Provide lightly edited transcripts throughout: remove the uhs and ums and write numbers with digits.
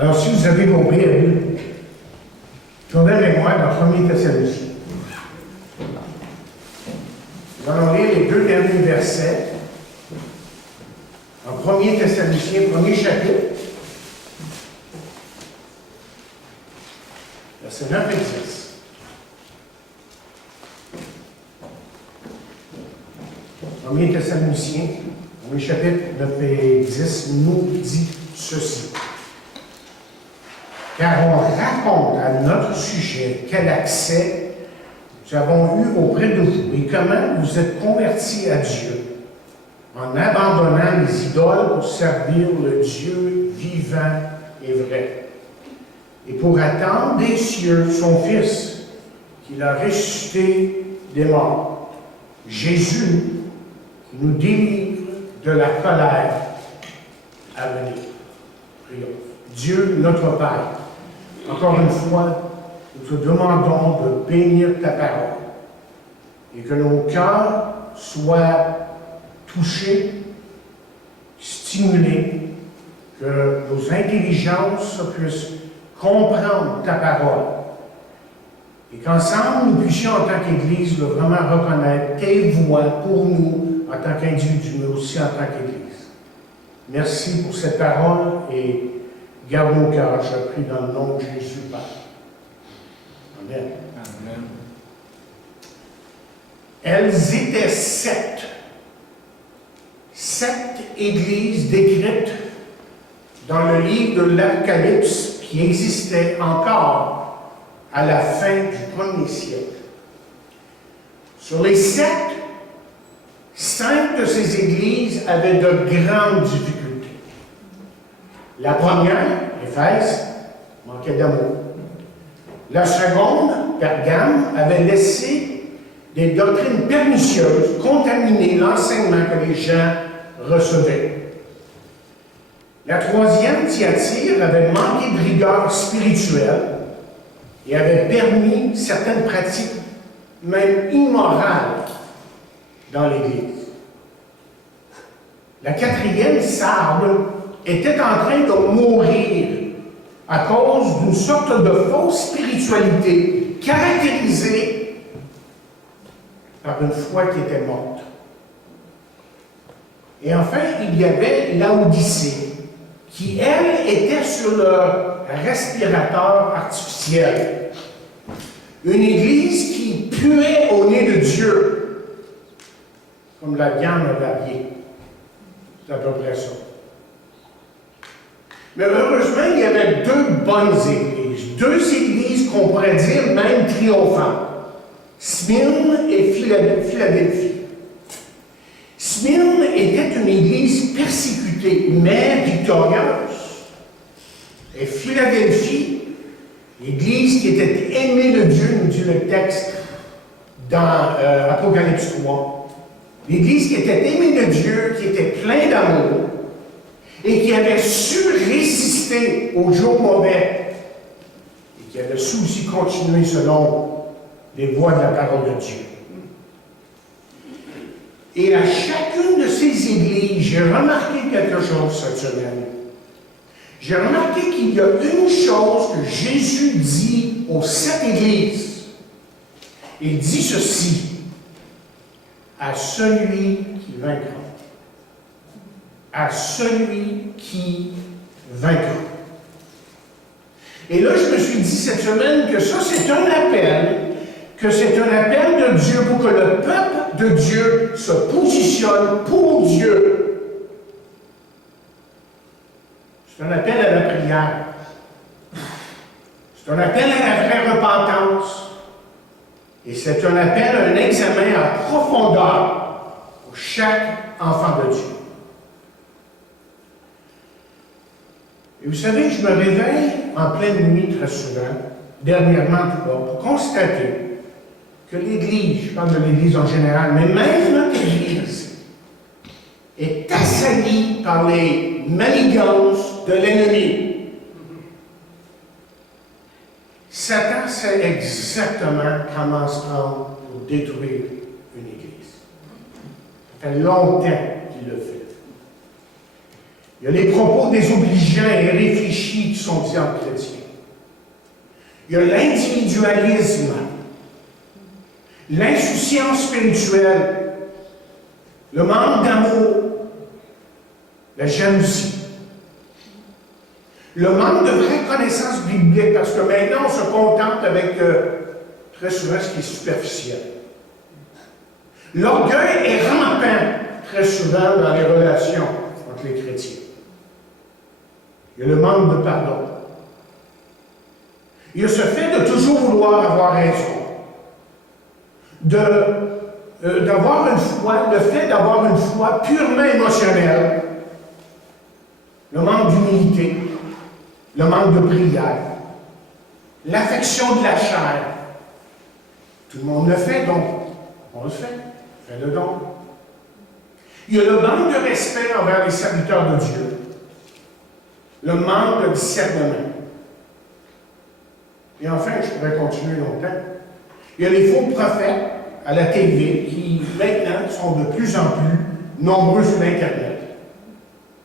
Alors, si vous avez vos Bibles, tournez avec moi dans 1er Thessaloniciens. Nous allons lire les deux derniers versets. En 1er Thessaloniciens, premier chapitre, versets 9 et 10. Premier Thessaloniciens, premier chapitre 9 et 10, nous dit ceci. Car on raconte à notre sujet quel accès nous avons eu auprès de vous et comment vous êtes convertis à Dieu en abandonnant les idoles pour servir le Dieu vivant et vrai et pour attendre des cieux son Fils qu'il a ressuscité des morts, Jésus qui nous délivre de la colère à venir. Prions. Dieu notre Père, encore une fois, nous te demandons de bénir ta parole et que nos cœurs soient touchés, stimulés, que nos intelligences puissent comprendre ta parole et qu'ensemble nous puissions en tant qu'Église vraiment reconnaître tes voix pour nous en tant qu'individus, mais aussi en tant qu'Église. Merci pour cette parole et garde nos cœurs, je prie dans le nom de Jésus, Père. Amen. Amen. Elles étaient sept églises décrites dans le livre de l'Apocalypse qui existaient encore à la fin du 1er siècle. Sur les 7, 5 de ces églises avaient de grandes difficultés. La première, Éphèse, manquait d'amour. La seconde, Pergame, avait laissé des doctrines pernicieuses contaminer l'enseignement que les gens recevaient. La troisième, Thyatire, avait manqué de rigueur spirituelle et avait permis certaines pratiques, même immorales, dans l'Église. La quatrième, Sardes, était en train de mourir à cause d'une sorte de fausse spiritualité caractérisée par une foi qui était morte. Et enfin, il y avait Laodicée, qui, elle, était sur le respirateur artificiel. Une église qui puait au nez de Dieu, comme la viande variée. C'est à peu près ça. Mais heureusement, il y avait deux bonnes églises. Deux églises qu'on pourrait dire même triomphantes. Smyrne et Philadelphie. Smyrne était une église persécutée, mais victorieuse. Et Philadelphie, l'église qui était aimée de Dieu, nous dit le texte dans Apocalypse 3. L'église qui était aimée de Dieu, qui était pleine d'amour, et qui avait su résister aux jours mauvais, et qui avait su aussi continuer selon les voies de la parole de Dieu. Et à chacune de ces églises, j'ai remarqué quelque chose cette semaine. J'ai remarqué qu'il y a une chose que Jésus dit aux 7 églises. Il dit ceci: à celui qui vaincra. À celui qui vaincra. Et là, je me suis dit cette semaine que ça, c'est un appel, de Dieu pour que le peuple de Dieu se positionne pour Dieu. C'est un appel à la prière. C'est un appel à la vraie repentance. Et c'est un appel à un examen en profondeur pour chaque enfant de Dieu. Et vous savez, je me réveille en pleine nuit très souvent, dernièrement en tout cas, pour constater que l'Église, je parle de l'Église en général, mais même notre Église, est assaillie par les manigances de l'ennemi. Satan sait exactement comment se prendre pour détruire une Église. Ça fait longtemps qu'il le fait. Il y a les propos désobligeants et réfléchis qui sont dits en chrétiens. Il y a l'individualisme, l'insouciance spirituelle, le manque d'amour, la jalousie, le manque de vraie connaissance biblique, parce que maintenant on se contente avec très souvent ce qui est superficiel. L'orgueil est rampant très souvent dans les relations entre les chrétiens. Il y a le manque de pardon. Il y a ce fait de toujours vouloir avoir raison, d'avoir une foi, le fait d'avoir une foi purement émotionnelle, le manque d'humilité, le manque de prière, l'affection de la chair. Tout le monde le fait, donc on le fait. Fais-le donc. Il y a le manque de respect envers les serviteurs de Dieu, le manque de discernement. Et enfin, je pourrais continuer longtemps. Il y a les faux prophètes à la TV qui, maintenant, sont de plus en plus nombreux sur Internet.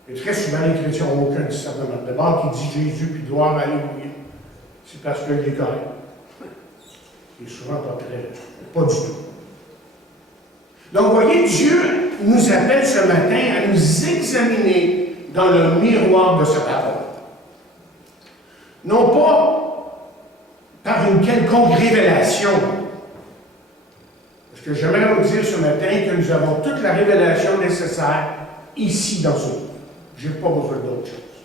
Et très souvent, les chrétiens n'ont aucun discernement. D'abord, qui dit Jésus, puis gloire, alléluia. C'est parce qu'il est correct. Il est souvent pas du tout. Donc, vous voyez, Dieu nous appelle ce matin à nous examiner dans le miroir de sa parole. Non pas par une quelconque révélation. Parce que j'aimerais vous dire ce matin que nous avons toute la révélation nécessaire ici dans ce livre. Je n'ai pas besoin d'autre chose.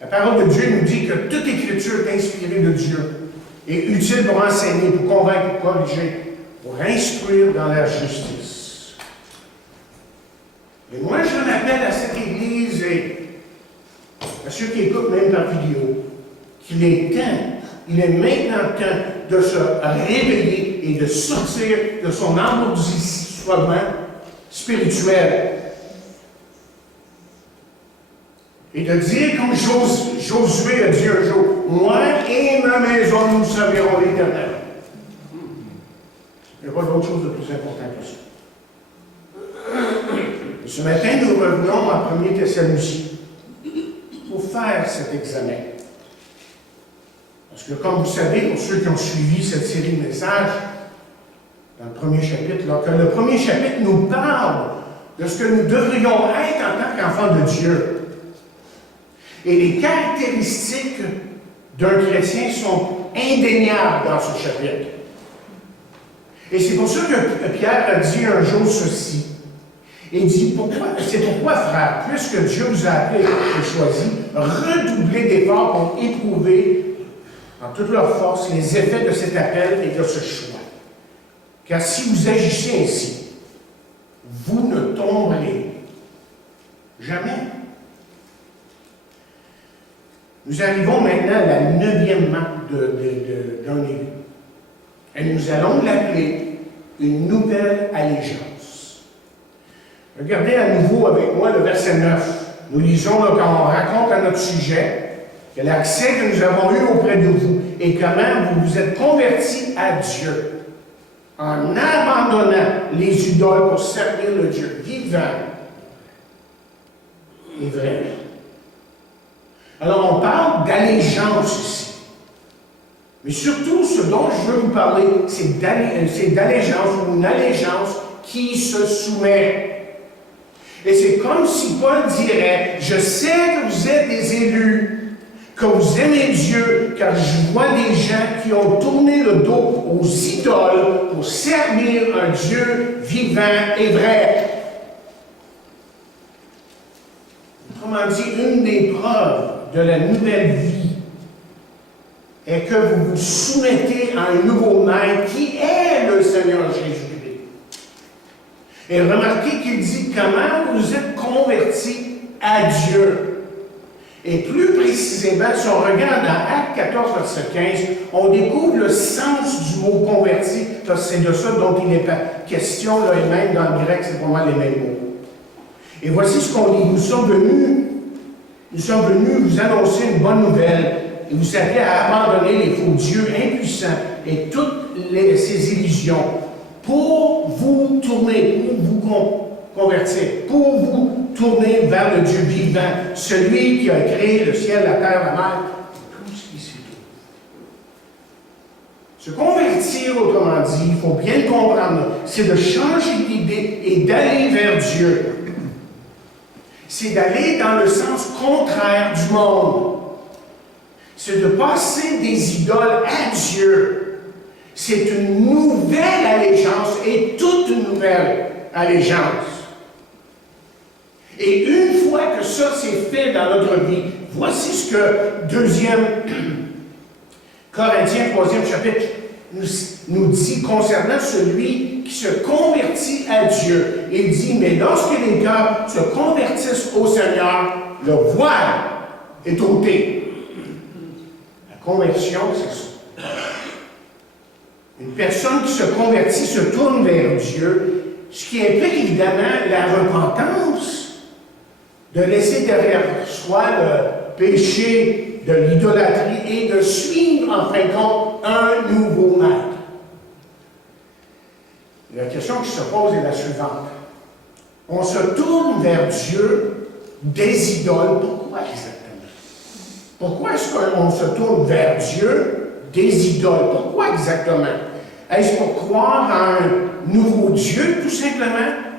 La parole de Dieu nous dit que toute écriture est inspirée de Dieu et utile pour enseigner, pour convaincre, pour corriger, pour instruire dans la justice. Et moi, je l'appelle à cette Église et à ceux qui écoutent même par vidéo, qu'il est temps, il est maintenant temps de se réveiller et de sortir de son engourdissement spirituel. Et de dire comme Josué a dit un jour, moi et ma maison, nous servirons l'Éternel. Il n'y a pas d'autre chose de plus important que ça. Et ce matin, nous revenons en 1er Thessaloniciens pour faire cet examen. Parce que, comme vous savez, pour ceux qui ont suivi cette série de messages, dans le premier chapitre, que le premier chapitre nous parle de ce que nous devrions être en tant qu'enfants de Dieu. Et les caractéristiques d'un chrétien sont indéniables dans ce chapitre. Et c'est pour ça que Pierre a dit un jour ceci. Il dit, c'est pourquoi, frères, puisque Dieu vous a appelé et choisi, redoublez d'efforts pour éprouver en toute leur force les effets de cet appel et de ce choix. Car si vous agissez ainsi, vous ne tomberez jamais. Nous arrivons maintenant à la 9e marque d'un élu. Et nous allons l'appeler une nouvelle allégeance. Regardez à nouveau avec moi le verset 9. Nous lisons là, quand on raconte à notre sujet l'accès que nous avons eu auprès de vous et comment vous vous êtes convertis à Dieu en abandonnant les idoles pour servir le Dieu vivant et vrai. Alors on parle d'allégeance ici. Mais surtout, ce dont je veux vous parler, c'est d'allégeance, ou une allégeance qui se soumet. Et c'est comme si Paul dirait, je sais que vous êtes des élus, que vous aimez Dieu, car je vois des gens qui ont tourné le dos aux idoles pour servir un Dieu vivant et vrai. Autrement dit, une des preuves de la nouvelle vie est que vous vous soumettez à un nouveau maître qui est le Seigneur Jésus-Christ. Et remarquez qu'il dit comment vous êtes convertis à Dieu. Et plus précisément, si on regarde dans Actes 14, verset 15, on découvre le sens du mot converti, parce que c'est de ça dont il est question, là, et même dans le grec, c'est pour moi les mêmes mots. Et voici ce qu'on dit. Nous sommes venus vous annoncer une bonne nouvelle et vous appeler à abandonner les faux dieux impuissants et toutes ces illusions pour vous tourner, pour vous convertir, pour vous tourner vers le Dieu vivant, celui qui a créé le ciel, la terre, la mer, tout ce qui s'y trouve. Se convertir, autrement dit, il faut bien le comprendre, c'est de changer d'idée et d'aller vers Dieu. C'est d'aller dans le sens contraire du monde. C'est de passer des idoles à Dieu. C'est une nouvelle allégeance et toute une nouvelle allégeance. Et une fois que ça s'est fait dans notre vie, voici ce que 2 Corinthiens, 3e chapitre, nous dit concernant celui qui se convertit à Dieu. Il dit, mais lorsque les cœurs se convertissent au Seigneur, le voile est ôté. La conversion, c'est ça. Une personne qui se convertit se tourne vers Dieu, ce qui implique évidemment la repentance, de laisser derrière soi le péché de l'idolâtrie et de suivre en fin de compte un nouveau maître. La question qui se pose est la suivante. On se tourne vers Dieu des idoles. Pourquoi exactement? Pourquoi est-ce qu'on se tourne vers Dieu des idoles? Pourquoi exactement? Est-ce pour croire en un nouveau Dieu, tout simplement?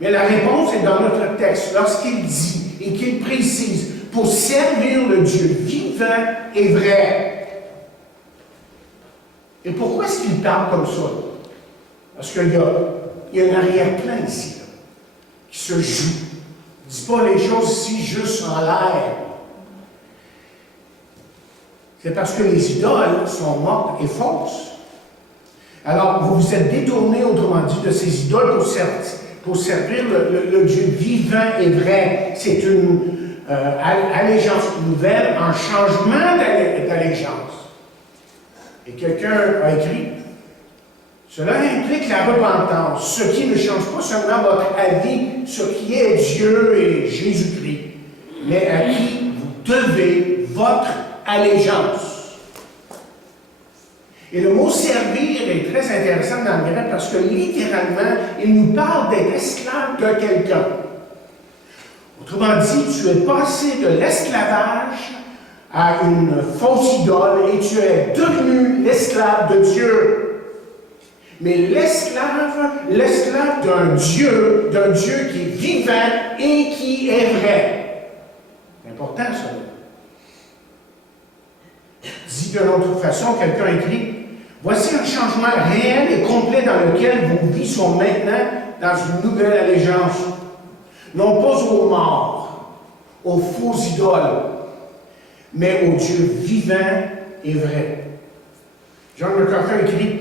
Mais la réponse est dans notre texte, lorsqu'il dit et qu'il précise, pour servir le Dieu vivant et vrai. Et pourquoi est-ce qu'il parle comme ça? Parce qu'il y a un arrière-plan ici, là, qui se joue. Il ne dit pas les choses ici juste en l'air. C'est parce que les idoles sont mortes et fausses. Alors, vous vous êtes détournés, autrement dit, de ces idoles pour servir le Dieu vivant et vrai. C'est une allégeance nouvelle, un changement d'allégeance. Et quelqu'un a écrit, cela implique la repentance, ce qui ne change pas seulement votre avis, ce qui est Dieu et Jésus-Christ, mais à qui vous devez votre allégeance. Et le mot servir est très intéressant dans le grec parce que littéralement, il nous parle d'être esclave de quelqu'un. Autrement dit, tu es passé de l'esclavage à une fausse idole et tu es devenu l'esclave de Dieu. Mais l'esclave d'un Dieu qui est vivant et qui est vrai. C'est important ça. Dit d'une autre façon, quelqu'un écrit, voici un changement réel et complet dans lequel vos vies sont maintenant dans une nouvelle allégeance. Non pas aux morts, aux faux idoles, mais au Dieu vivant et vrai. John MacArthur écrit,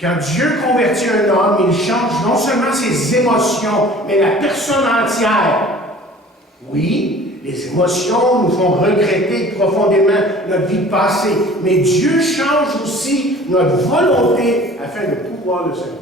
quand Dieu convertit un homme, il change non seulement ses émotions, mais la personne entière. Oui, les émotions nous font regretter profondément notre vie passée, mais Dieu change aussi notre volonté afin de pouvoir le servir.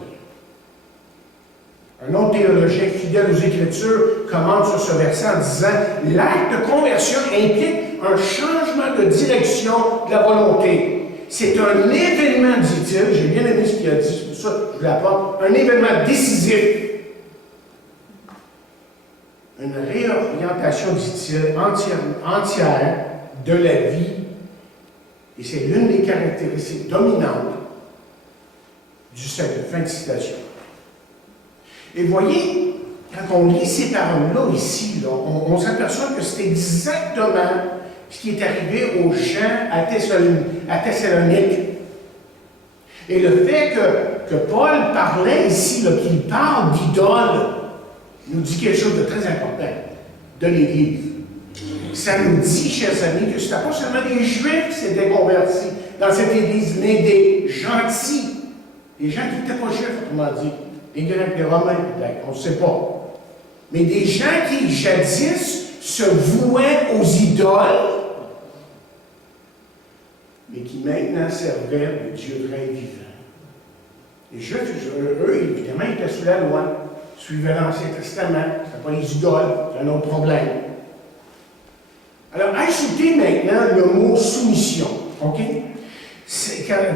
Un autre théologien fidèle aux Écritures commente sur ce verset en disant « L'acte de conversion implique un changement de direction de la volonté. C'est un événement, dit-il, j'ai bien aimé ce qu'il a dit, c'est pour ça que je vous l'apporte, un événement décisif. Une réorientation, dit-il, entière de la vie, et c'est l'une des caractéristiques dominantes du salut. » Fin de citation. Et voyez, quand on lit ces paroles-là ici, là, on s'aperçoit que c'est exactement ce qui est arrivé aux gens à Thessalonique. Et le fait que Paul parlait ici, qu'il parle d'idole, nous dit quelque chose de très important de l'Église. Ça nous dit, chers amis, que ce n'était pas seulement des Juifs qui s'étaient convertis dans cette Église, mais des gentils, des gens qui n'étaient pas juifs, autrement dit. Les Grecs, les Romains, peut-être, on ne sait pas. Mais des gens qui, jadis, se vouaient aux idoles, mais qui maintenant servaient le Dieu vrai et vivant. Les Juifs, eux, évidemment, étaient sous la loi, suivaient l'Ancien Testament, ce n'était pas les idoles, c'est un autre problème. Alors, ajoutez maintenant le mot soumission, OK?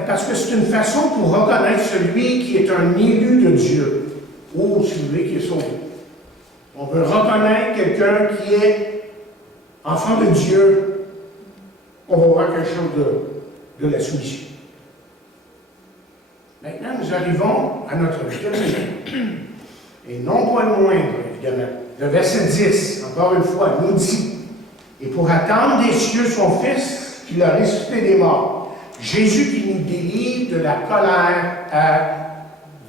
Parce que c'est une façon pour reconnaître celui qui est un élu de Dieu, ou si vous voulez, qui est sauvé. On veut reconnaître quelqu'un qui est enfant de Dieu. On va voir quelque chose de la soumission. Maintenant, nous arrivons à notre dernier. Et non pas le moindre, évidemment. Le verset 10, encore une fois, nous dit, « Et pour attendre des cieux son Fils, qui l'a ressuscité des morts, Jésus qui nous délivre de la colère à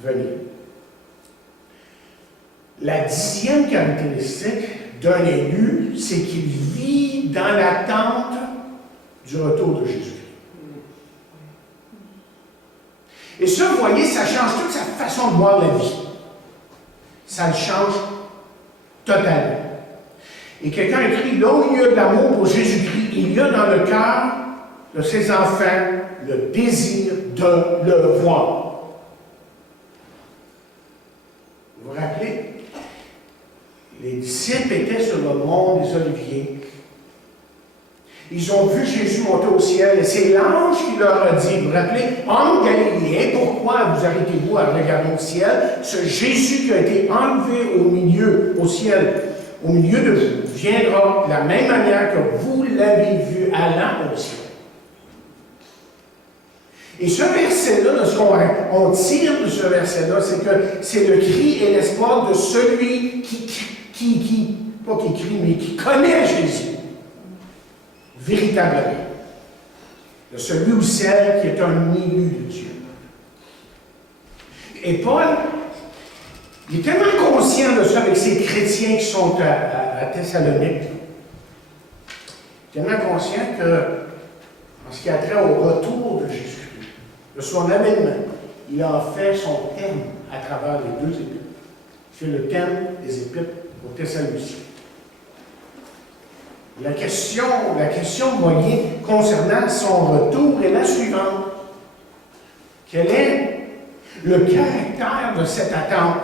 venir. » La 10e caractéristique d'un élu, c'est qu'il vit dans l'attente du retour de Jésus-Christ. Et ça, vous voyez, ça change toute sa façon de voir la vie. Ça le change totalement. Et quelqu'un écrit, là où il y a de l'amour pour Jésus-Christ, il y a dans le cœur de ses enfants le désir de le voir. Vous vous rappelez? Les disciples étaient sur le mont des Oliviers. Ils ont vu Jésus monter au ciel et c'est l'ange qui leur a dit, vous vous rappelez, homme galiléen, pourquoi vous arrêtez-vous à regarder au ciel? Ce Jésus qui a été enlevé au ciel, au milieu de vous, viendra de la même manière que vous l'avez vu allant au ciel. Et ce verset-là, ce qu'on tire de ce verset-là, c'est que c'est le cri et l'espoir de celui pas qui crie, mais qui connaît Jésus. Véritablement. De celui ou celle qui est un élu de Dieu. Et Paul, il est tellement conscient de ça avec ces chrétiens qui sont à Thessalonique. Tellement conscient que, en ce qui a trait au retour de Jésus-Christ, de son avènement, il a fait son thème à travers les deux épîtres. C'est le thème des épîtres aux Thessaloniciens. La question, vous voyez, concernant son retour est la suivante. Quel est le caractère de cette attente?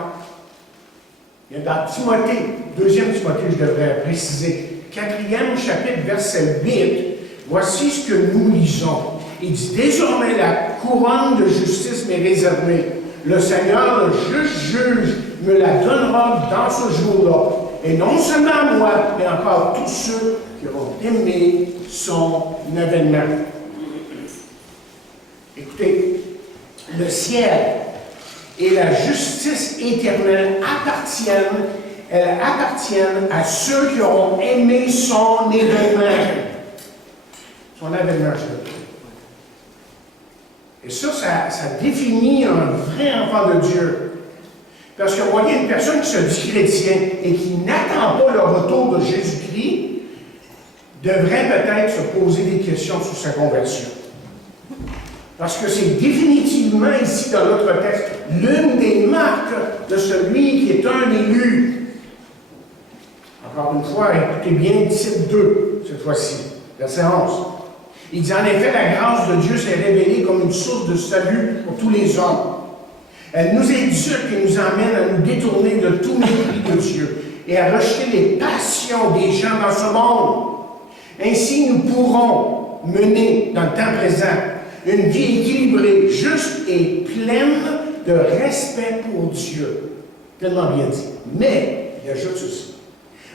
Il y a dans Timothée, 2e Timothée, je devrais préciser, 4e chapitre, verset 8, voici ce que nous lisons. Il dit, désormais la couronne de justice m'est réservée. Le Seigneur, le juste juge, me la donnera dans ce jour-là. Et non seulement à moi, mais encore tous ceux qui auront aimé son avènement. Écoutez, le ciel et la justice éternelle appartiennent à ceux qui auront aimé son événement. Son avènement, je veux dire. Et ça définit un vrai enfant de Dieu. Parce que, vous voyez, une personne qui se dit chrétien et qui n'attend pas le retour de Jésus-Christ devrait peut-être se poser des questions sur sa conversion. Parce que c'est définitivement ici dans notre texte l'une des marques de celui qui est un élu. Encore une fois, écoutez bien titre 2, cette fois-ci, verset 11. Il dit en effet, la grâce de Dieu s'est révélée comme une source de salut pour tous les hommes. Elle nous éduque et nous emmène à nous détourner de tout mépris de Dieu et à rejeter les passions des gens dans ce monde. Ainsi, nous pourrons mener dans le temps présent une vie équilibrée, juste et pleine de respect pour Dieu. Tellement bien dit. Mais, il ajoute ceci.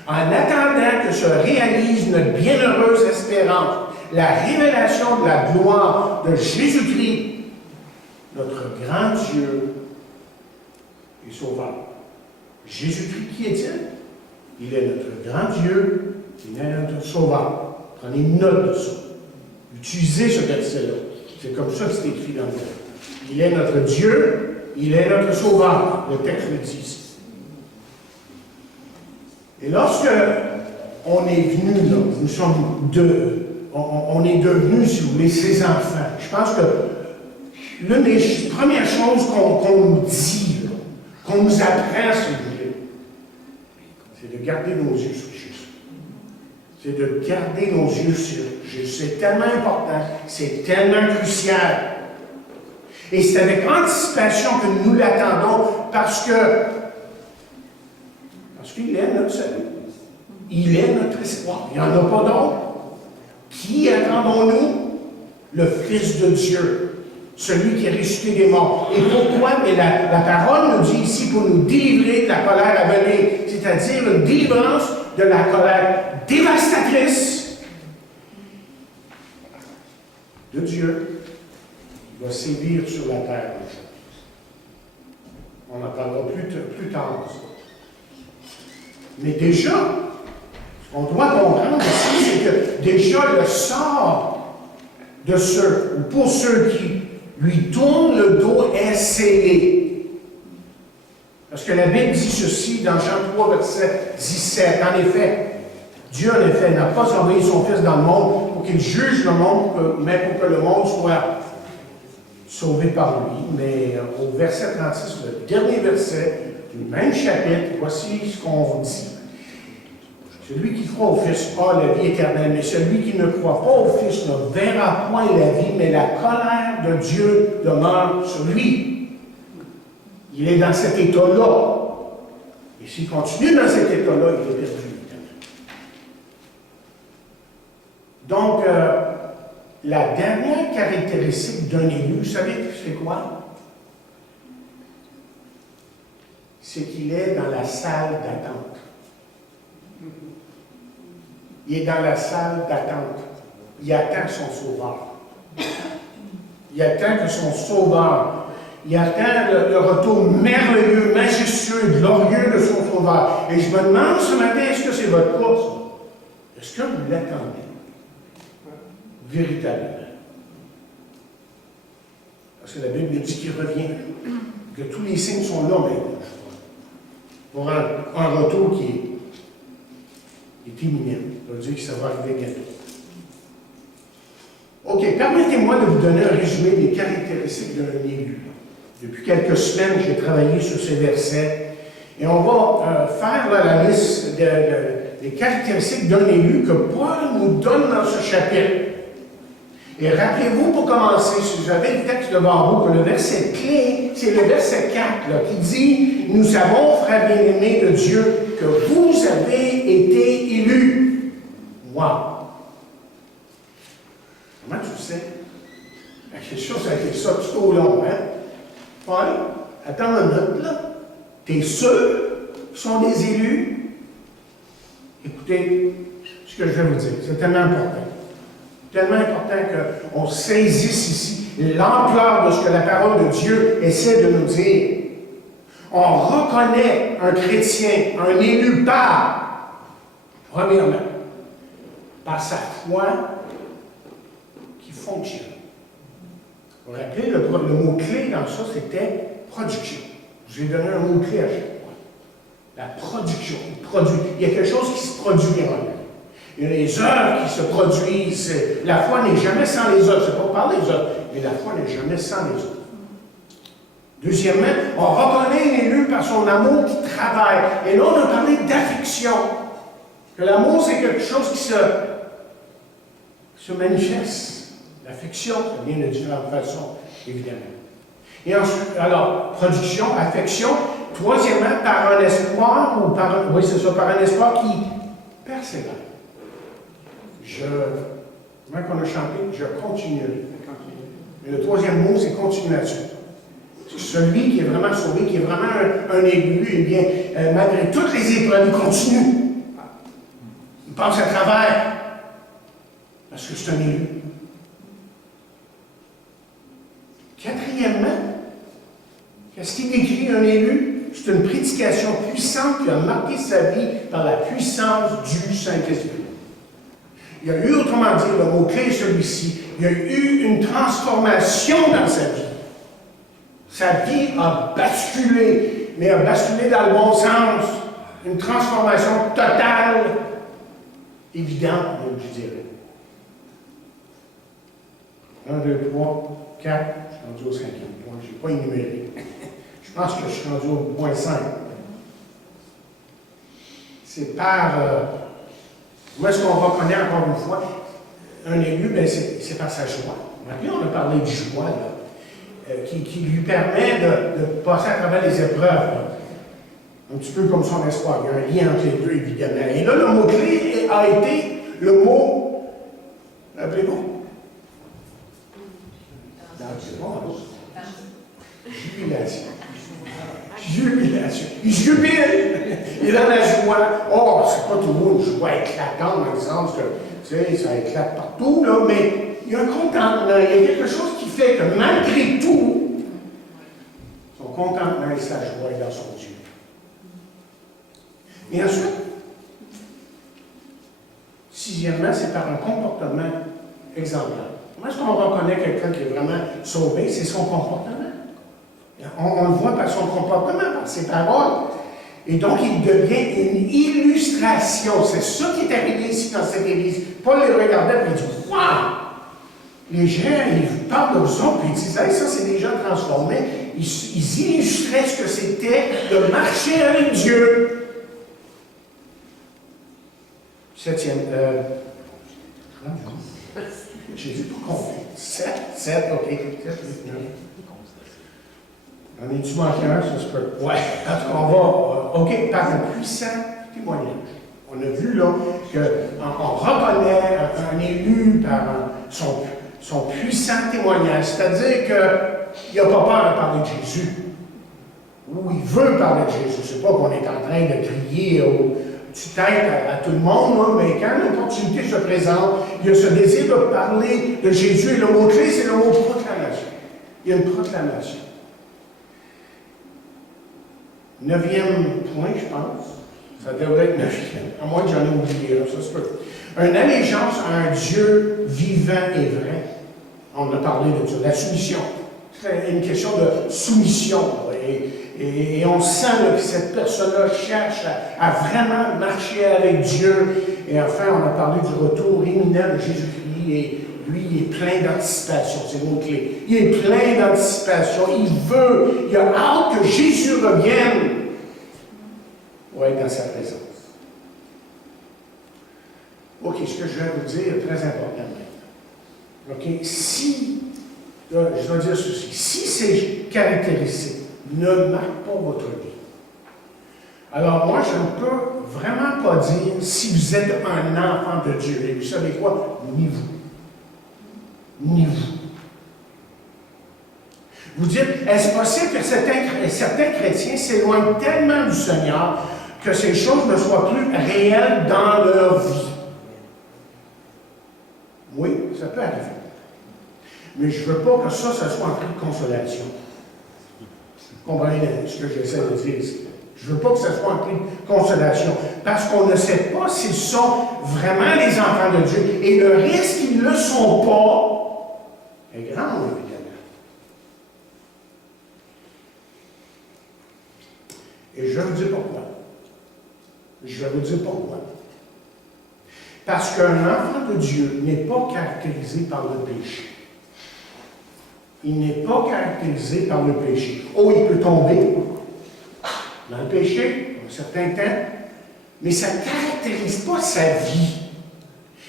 En attendant que se réalise notre bienheureuse espérance, la révélation de la gloire de Jésus-Christ, notre grand Dieu et Sauveur. Jésus-Christ, qui est-il? Il est notre grand Dieu, il est notre Sauveur. Prenez note de ça. Utilisez ce verset-là. C'est comme ça que c'est écrit dans le texte. Il est notre Dieu, il est notre Sauveur. Le texte le dit ici. Et lorsque on est venu, là, nous sommes on est devenus, si vous voulez, ses enfants. Je pense que l'une des premières choses qu'on nous dit, là, qu'on nous apprend, si vous voulez, c'est de garder nos yeux sur Jésus. C'est de garder nos yeux sur Jésus. C'est tellement important, c'est tellement crucial. Et c'est avec anticipation que nous l'attendons parce qu'il est notre salut. Il est notre espoir. Il n'y en a pas d'autre. Qui attendons-nous? Le Fils de Dieu. celui qui est ressuscité des morts. Et pourquoi? Mais la parole nous dit ici pour nous délivrer de la colère à venir, c'est-à-dire une délivrance de la colère dévastatrice de Dieu qui va sévir sur la terre. On en parlera plus tard. Mais déjà, ce qu'on doit comprendre ici, c'est que déjà le sort de ceux, ou pour ceux qui lui tournent le dos, est scellé. Parce que la Bible dit ceci dans Jean 3, verset 17. En effet, Dieu, en effet, n'a pas envoyé son Fils dans le monde pour qu'il juge le monde, mais pour que le monde soit sauvé par lui. Mais au verset 36, le dernier verset du même chapitre, voici ce qu'on dit. Celui qui croit au Fils a la vie éternelle, mais celui qui ne croit pas au Fils ne verra point la vie, mais la colère de Dieu demeure sur lui. Il est dans cet état-là. Et s'il continue dans cet état-là, il est perdu. Donc, la dernière caractéristique d'un élu, vous savez c'est quoi? C'est qu'il est dans la salle d'attente. Il est dans la salle d'attente. Il attend son sauveur. Il attend que son sauveur, il attend le retour merveilleux, majestueux, glorieux de son sauveur. Et je me demande ce matin, est-ce que c'est votre cas, ça? Est-ce que vous l'attendez? Véritablement. Parce que la Bible nous dit qu'il revient, que tous les signes sont là maintenant. Pour un retour qui est imminent. Ça veut dire que ça va arriver bientôt. OK, permettez-moi de vous donner un résumé des caractéristiques d'un élu. Depuis quelques semaines, j'ai travaillé sur ces versets. Et on va faire la liste des caractéristiques d'un élu que Paul nous donne dans ce chapitre. Et rappelez-vous, pour commencer, si vous avez le texte devant vous, que le verset clé, c'est le verset 4, là, qui dit « Nous savons, frères bien-aimés de Dieu, que vous avez été élus. » Wow! Comment tu sais? La question, ça a été ça tout au long, hein? Paul, attends une minute, là. T'es sûr qu'ils sont des élus? Écoutez ce que je vais vous dire, c'est tellement important. Tellement important qu'on saisisse ici l'ampleur de ce que la parole de Dieu essaie de nous dire. On reconnaît un chrétien, un élu premièrement, par sa foi qui fonctionne. Vous vous rappelez, le mot-clé dans ça, c'était production. Je vais donner un mot-clé à chaque fois. La production. Il y a quelque chose qui se produit en lui. Il y a les œuvres qui se produisent. La foi n'est jamais sans les œuvres. C'est pas par les œuvres, mais la foi n'est jamais sans les œuvres. Deuxièmement, on reconnaît l'élu par son amour qui travaille. Et là, on a parlé d'affection. Que l'amour, c'est quelque chose qui se manifeste. L'affection, ça vient de différentes façons, évidemment. Et ensuite, alors, production, affection. Troisièmement, par un espoir, par un espoir qui persévère. Comment qu'on a chanté? Je continuerai. Mais le troisième mot, c'est continuation. C'est celui qui est vraiment sauvé, qui est vraiment un élu, eh bien, malgré toutes les épreuves, il continue. Il passe à travers. Parce que c'est un élu. Quatrièmement, qu'est-ce qui décrit un élu? C'est une prédication puissante qui a marqué sa vie par la puissance du Saint-Esprit. Il y a eu, autrement dit, le mot-clé est celui-ci, il y a eu une transformation dans sa vie. Sa vie a basculé, mais a basculé dans le bon sens. Une transformation totale, évidente, je dirais. 1, 2, 3, 4, je suis rendu au 5e point, je n'ai pas énuméré. Je pense que je suis rendu au point 5. C'est par... Où est-ce qu'on reconnaît encore une fois un élu? Ben c'est par sa joie. Maintenant, on a parlé de joie, là, qui lui permet de passer à travers les épreuves. Là. Un petit peu comme son espoir. Il y a un lien entre les deux, évidemment. Et là, le mot-clé a été le mot... Rappelez-vous? C'est bon, jubile. Il est dans la joie. Oh, c'est pas toujours une joie éclatante dans le sens que, tu sais, ça éclate partout, là, mais il y a un contentement. Il y a quelque chose qui fait que malgré tout, son contentement et sa joie est dans son Dieu. Et ensuite, sixièmement, c'est par un comportement exemplaire. Comment est-ce qu'on reconnaît quelqu'un qui est vraiment sauvé? C'est son comportement. On le voit par son comportement, par ses paroles. Et donc, il devient une illustration. C'est ça qui est arrivé ici dans cette église. Paul les regardait et il dit, « Waouh! » Les gens, ils parlent de vous autres, puis ils disent, « Hey, ça, c'est des gens transformés. » Ils illustraient ce que c'était de marcher avec Dieu. Septième. J'ai dit tout compter. 7, ok. 7, 8, 9. En est-tu manqué un, ça se peut? Ouais. En tout cas, on va. OK, par un puissant témoignage. On a vu là qu'on reconnaît un élu par son puissant témoignage. C'est-à-dire qu'il n'a pas peur de parler de Jésus. Ou il veut parler de Jésus. C'est pas qu'on est en train de crier au tue-tête à tout le monde, là, mais quand l'opportunité se présente, il y a ce désir de parler de Jésus. Et le mot-clé, c'est le mot proclamation. Il y a une proclamation. 9e point, je pense. Ça devrait être 9e. À moins que j'en ai oublié, là, ça se peut. Une allégeance à un Dieu vivant et vrai. On a parlé de Dieu. La soumission. C'est une question de soumission. Et on sent là, que cette personne-là cherche à vraiment marcher avec Dieu. Et enfin, on a parlé du retour imminent de Jésus-Christ. Et lui, il est plein d'anticipation. C'est le mot-clé. Il est plein d'anticipation. Il a hâte que Jésus revienne pour être dans sa présence. OK, ce que je vais vous dire est très important maintenant. OK, je dois dire ceci, si ces caractéristiques ne marquent pas votre vie, alors moi, je ne peux vraiment pas dire si vous êtes un enfant de Dieu. Et vous savez quoi? Ni vous. Ni vous. Vous dites, est-ce possible que certains chrétiens s'éloignent tellement du Seigneur que ces choses ne soient plus réelles dans leur vie? Oui, ça peut arriver. Mais je ne veux pas que ça soit un cri de consolation. Vous comprenez ce que j'essaie de dire ici? Je ne veux pas que ce soit un cri de consolation, parce qu'on ne sait pas s'ils sont vraiment les enfants de Dieu. Et le risque qu'ils ne le sont pas est grand, évidemment. Et je vais vous dire pourquoi. Je vais vous dire pourquoi. Parce qu'un enfant de Dieu n'est pas caractérisé par le péché. Il n'est pas caractérisé par le péché. Oh, il peut tomber dans le péché, un certain temps, mais ça ne caractérise pas sa vie.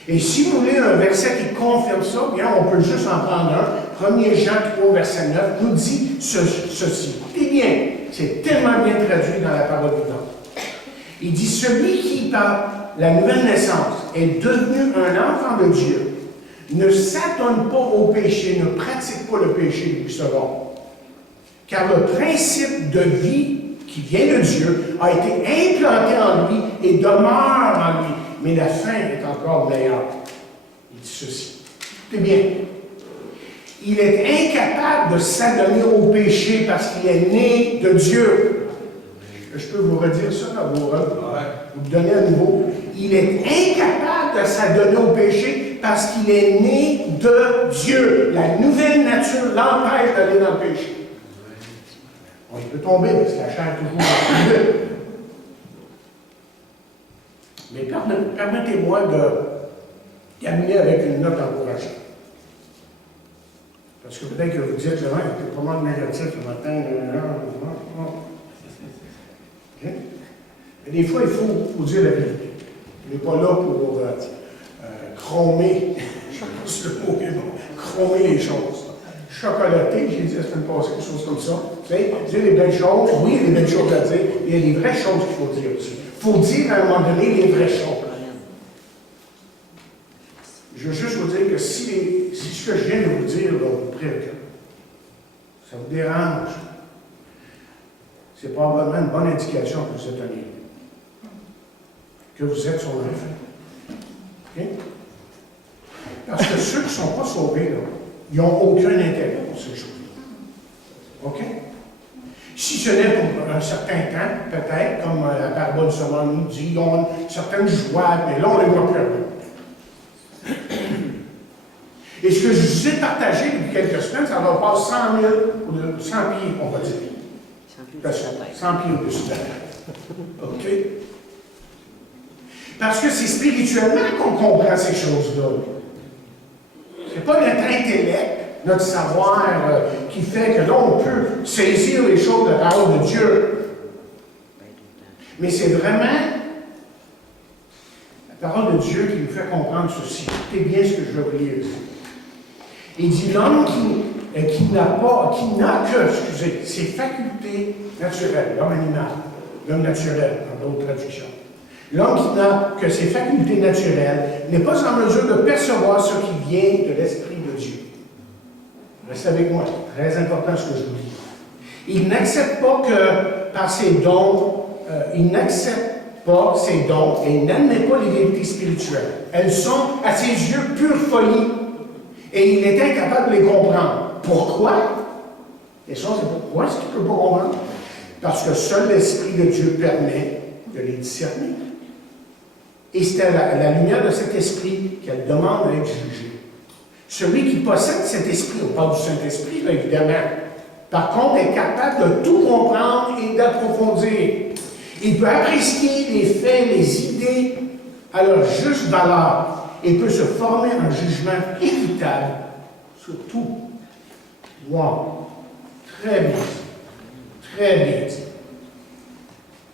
Et si vous voulez un verset qui confirme ça, bien, on peut juste en prendre un. 1 Jean 3, verset 9, nous dit ceci. Écoutez bien, c'est tellement bien traduit dans la parole vivante. Il dit, celui qui, par la nouvelle naissance, est devenu un enfant de Dieu, ne s'adonne pas au péché, ne pratique pas le péché du second. Car le principe de vie qui vient de Dieu a été implanté en lui et demeure en lui. Mais la fin est encore meilleure. Il dit ceci. Écoutez bien. Il est incapable de s'adonner au péché parce qu'il est né de Dieu. Je peux vous redire ça, là, vous le donner à nouveau. Il est incapable de s'adonner au péché parce qu'il est né de Dieu. La nouvelle nature l'empêche d'aller dans le péché. Bon, il peut tomber parce que la chair est toujours vite. Mais permettez-moi de terminer avec une note encourageante. Parce que peut-être que vous dites, il y a pas mal de négatifs ce matin. Okay? Mais des fois, il faut dire la vérité. On n'est pas là pour chromer, je sais pas si le mot est bon, chromer les choses. Chocolater, j'ai dit la semaine passée, quelque chose comme ça. Tu sais, dire les belles choses, oui, il y a des belles choses à dire, il y a des vraies choses qu'il faut dire aussi. Il faut dire à un moment donné les vraies choses. Je veux juste vous dire que si ce que je viens de vous dire va vous préoccuper, ça vous dérange, c'est probablement une bonne indication que vous êtes un élu. Que vous êtes son enfant. OK? Parce que ceux qui ne sont pas sauvés, là, ils n'ont aucun intérêt pour ces choses-là. OK? Si ce n'est pour un certain temps, peut-être, comme la parabole de Salomon nous dit, ils ont une certaine joie, mais là, on les voit plus. Et ce que je vous ai partagé depuis quelques semaines, ça va passer 100 000, ou 100 pieds, on va dire. 100 pieds au-dessus de la tête. OK? Parce que c'est spirituellement qu'on comprend ces choses-là. Ce n'est pas notre intellect, notre savoir qui fait que là, on peut saisir les choses de la parole de Dieu. Mais c'est vraiment la parole de Dieu qui nous fait comprendre ceci. Écoutez bien ce que je vais vous lire. Il dit l'homme qui n'a que ses facultés naturelles, l'homme animal, l'homme naturel, dans d'autres traductions. L'homme qui n'a que ses facultés naturelles n'est pas en mesure de percevoir ce qui vient de l'Esprit de Dieu. Restez avec moi, c'est très important ce que je vous dis. Il n'accepte pas que par ses dons, il n'accepte pas ses dons et n'admet pas les vérités spirituelles. Elles sont à ses yeux pure folie et il est incapable de les comprendre. Pourquoi? La question, c'est pourquoi est-ce qu'il ne peut pas comprendre? Parce que seul l'Esprit de Dieu permet de les discerner. Et c'est à la lumière de cet esprit qu'elle demande à être jugée. Celui qui possède cet esprit, on parle du Saint-Esprit, là, évidemment, par contre, est capable de tout comprendre et d'approfondir. Il peut apprécier les faits, les idées à leur juste valeur et peut se former un jugement équitable sur tout. Wow! Très bien. Très bien.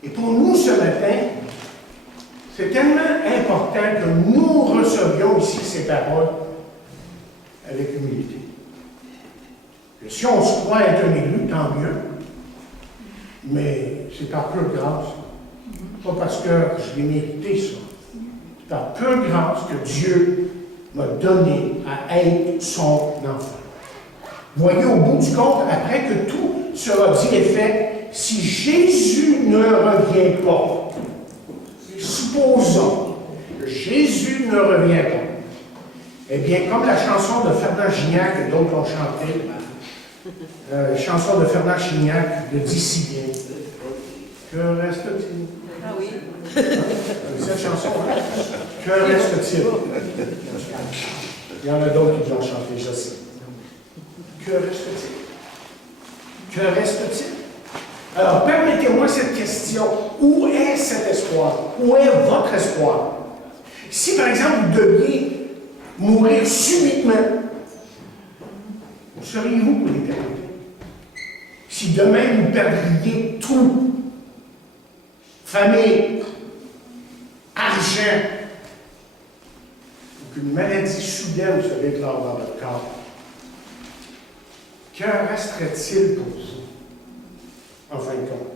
Et pour nous, ce matin, c'est tellement important que nous recevions ici ces paroles avec humilité. Que si on se croit être un élu, tant mieux, mais c'est par pure grâce. Pas parce que je l'ai mérité, ça. C'est par pure grâce que Dieu m'a donné à être son enfant. Voyez, au bout du compte, après que tout sera dit et fait, si Jésus ne revient pas, supposons que Jésus ne revient pas, eh bien, comme la chanson de Fernand Gignac et d'autres ont chanté, chanson de Fernand Gignac le dit si bien, que reste-t-il? Ah oui. Cette chanson, que reste-t-il? Il y en a d'autres qui l'ont chanté, je sais. Que reste-t-il? Que reste-t-il? Alors, permettez-moi cette question. Où est cet espoir? Où est votre espoir? Si, par exemple, vous deviez mourir subitement, où seriez-vous pour l'éternité? Si demain, vous perdriez tout, famille, argent, ou qu'une maladie soudaine se déclare dans votre corps, que resterait-il pour vous, en fin de compte?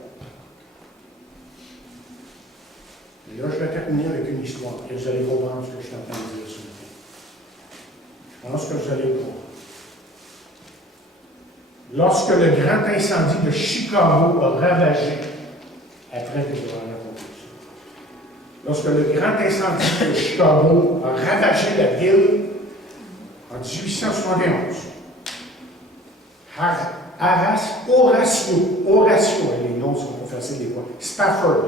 Et là, je vais terminer avec une histoire, et vous allez comprendre ce que je suis en train de dire ce matin. Je pense que vous allez comprendre. Lorsque le grand incendie de Chicago a ravagé, après que je vais raconter ça, lorsque le grand incendie de Chicago a ravagé la ville en 1871, Horatio, les noms sont pas faciles des fois, Spafford,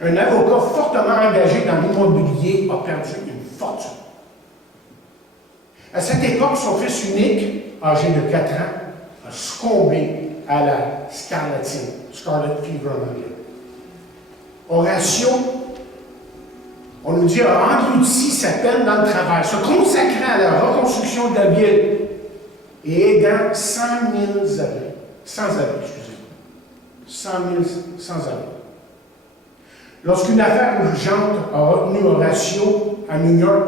un avocat fortement engagé dans l'immobilier, a perdu une fortune. À cette époque, son fils unique, âgé de 4 ans, a succombé à la scarlatine, scarlet fever en anglais. Horatio, on nous dit, a englouti sa peine dans le travail, se consacrant à la reconstruction de la ville et aidant 100 000 sans-abri, excusez-moi. 100 000 sans-abri. Lorsqu'une affaire urgente a retenu Horatio à New York,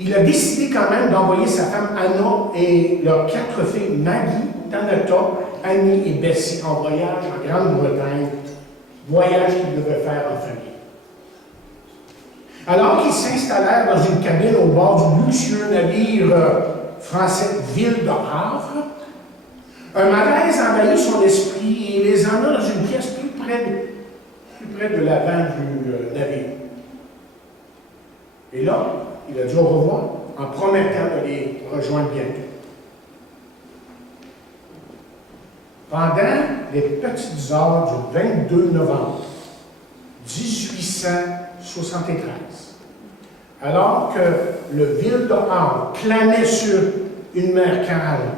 il a décidé quand même d'envoyer sa femme Anna et leurs 4 filles, Maggie, Tanata, Annie et Bessie, en voyage en Grande-Bretagne, voyage qu'ils devaient faire en famille. Alors qu'ils s'installèrent dans une cabine au bord du luxueux navire français Ville de Havre, Un malaise envahit son esprit et les emmène dans une pièce plus près de l'avant du navire. Et là, il a dit au revoir en promettant de les rejoindre bientôt. Pendant les petites heures du 22 novembre 1873, alors que le ville de Havre planait sur une mer calme,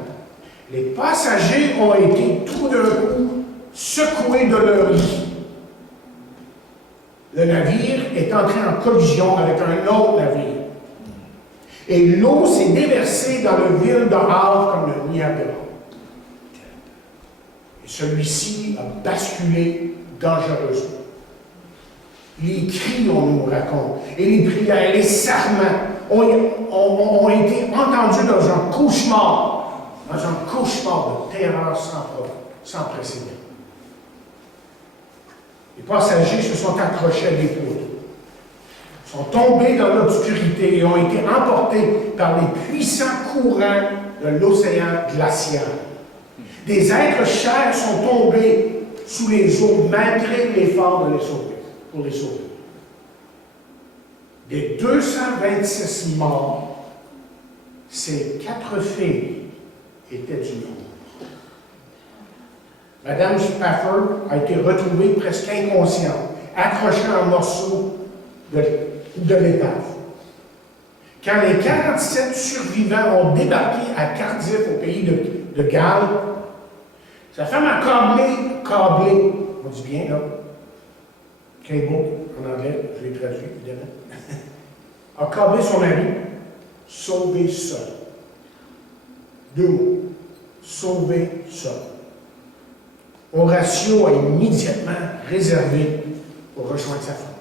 les passagers ont été tout d'un coup secoués de leur lit. Le navire est entré en collision avec un autre navire. Et l'eau s'est déversée dans le ville de Havre comme le Niagara. Et celui-ci a basculé dangereusement. Les cris, on nous raconte, et les prières, les serments ont été entendus dans un cauchemar de terreur sans précédent. Les passagers se sont accrochés à des poteaux, sont tombés dans l'obscurité et ont été emportés par les puissants courants de l'océan glacial. Des êtres chers sont tombés sous les eaux malgré l'effort de les sauver, pour les sauver. Des 226 morts, ces 4 filles étaient du nombre. Madame Spafford a été retrouvée presque inconsciente, accrochée à un morceau de l'épave. Quand les 47 survivants ont débarqué à Cardiff, au pays de Galles, sa femme a câblé, on dit bien là, cable en anglais, je l'ai traduit évidemment, a câblé son mari, sauvé seul. 2 mots, sauvé seul. Horatio a immédiatement réservé pour rejoindre sa femme.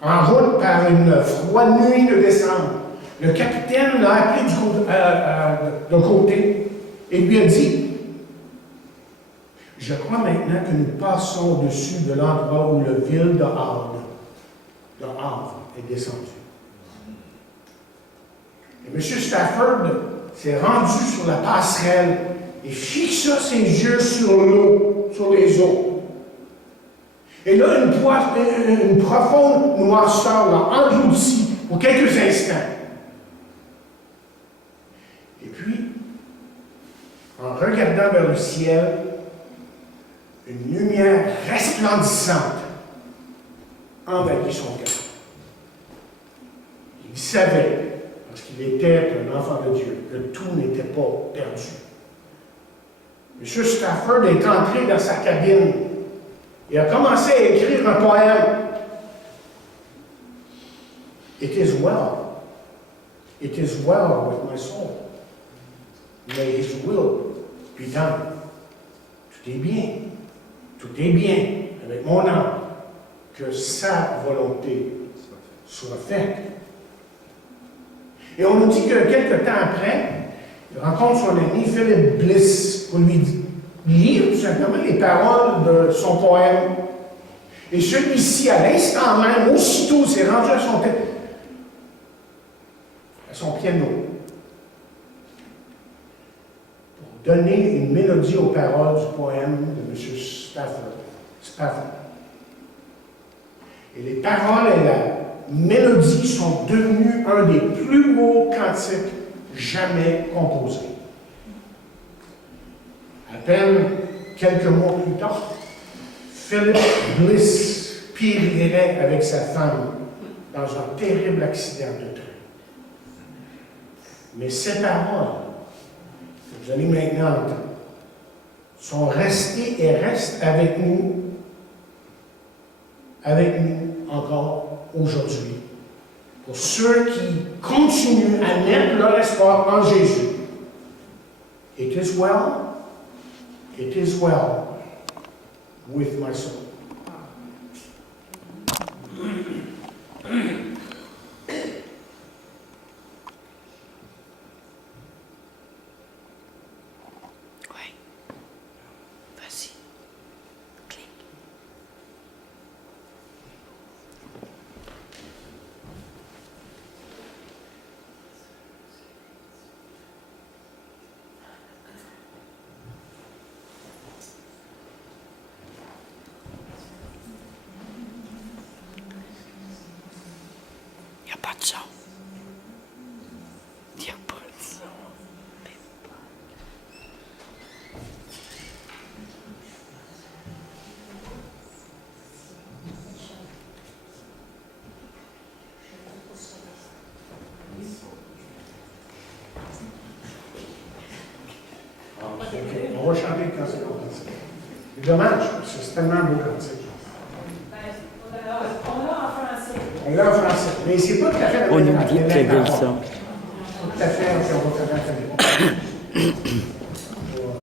En route par une froide nuit de décembre, le capitaine l'a appelé de côté et lui a dit « Je crois maintenant que nous passons au-dessus de l'endroit où le ville de Havre est descendu. » Et M. Stafford s'est rendu sur la passerelle et fixa ses yeux sur l'eau, sur les eaux. Et là, une profonde noirceur l'a englouti pour quelques instants. Et puis, en regardant vers le ciel, une lumière resplendissante envahit son cœur. Il savait, parce qu'il était un enfant de Dieu, que tout n'était pas perdu. M. Stafford est entré dans sa cabine et a commencé à écrire un poème. It is well. It is well with my soul. May his will be done. Tout est bien avec mon âme, que sa volonté soit faite. Et on nous dit que quelque temps après, il rencontre son ami Philip Bliss pour lui lire tout simplement les paroles de son poème. Et celui-ci, à l'instant même, aussitôt, s'est rendu à son piano pour donner une mélodie aux paroles du poème de M. Spafford. Et les paroles et la mélodie sont devenues un des plus beaux cantiques jamais composés. À peine quelques mois plus tard, Philip Bliss périrait avec sa femme dans un terrible accident de train. Mais ces paroles, que vous allez maintenant entendre, sont restées et restent avec nous encore aujourd'hui. Pour ceux qui continuent à mettre leur espoir en Jésus. It is well with my soul. pas de son. Il n'y a pas de son. On va chanter le cantique au cantique. C'est dommage, parce que c'est tellement un beau cantique. On l'a en français. On l'a en français, mais c'est pas tout à fait la On même oublie de la même régler le parole. son. Tout à fait, on va faire la